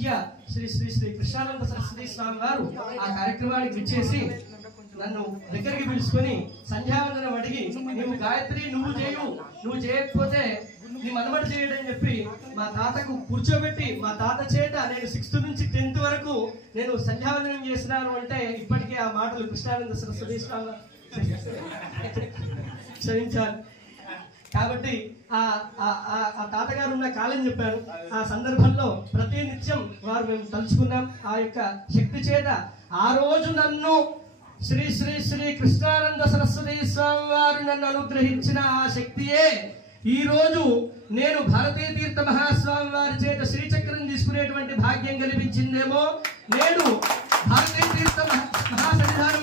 పూజ్య శ్రీ శ్రీ శ్రీ కృష్ణానంద సరస్వతి స్వామి వారు ఆ కార్యక్రమానికి విచ్చేసి నన్ను దగ్గరికి పిలుచుకొని సంధ్యావందనం అడిగి, నువ్వు గాయత్రి నువ్వు చేయకపోతే నీ మనమడి చేయడని చెప్పి మా తాతకు కూర్చోబెట్టి, మా తాత చేత నేను 6th నుంచి 10th వరకు నేను సంధ్యావందనం చేసినాను అంటే ఇప్పటికే ఆ మాటలు కృష్ణానంద సరస్వతి స్వామి క్షమించాలి. కాబట్టి ఆ తాతగారు ఉన్న కాలం చెప్పారు. ఆ సందర్భంలో ప్రతి నిత్యం వారు మేము తలుచుకున్నాం. ఆ యొక్క శక్తి చేత ఆ రోజు నన్ను శ్రీ శ్రీ శ్రీ కృష్ణానంద సరస్వతి స్వామి వారు నన్ను అనుగ్రహించిన ఆ శక్తియే ఈ రోజు నేను భారతీయ తీర్థ మహాస్వామి వారి చేత శ్రీచక్రం తీసుకునేటువంటి భాగ్యం కల్పించిందేమో. నేను భారతీయ తీర్థ మహాసన్నిధానం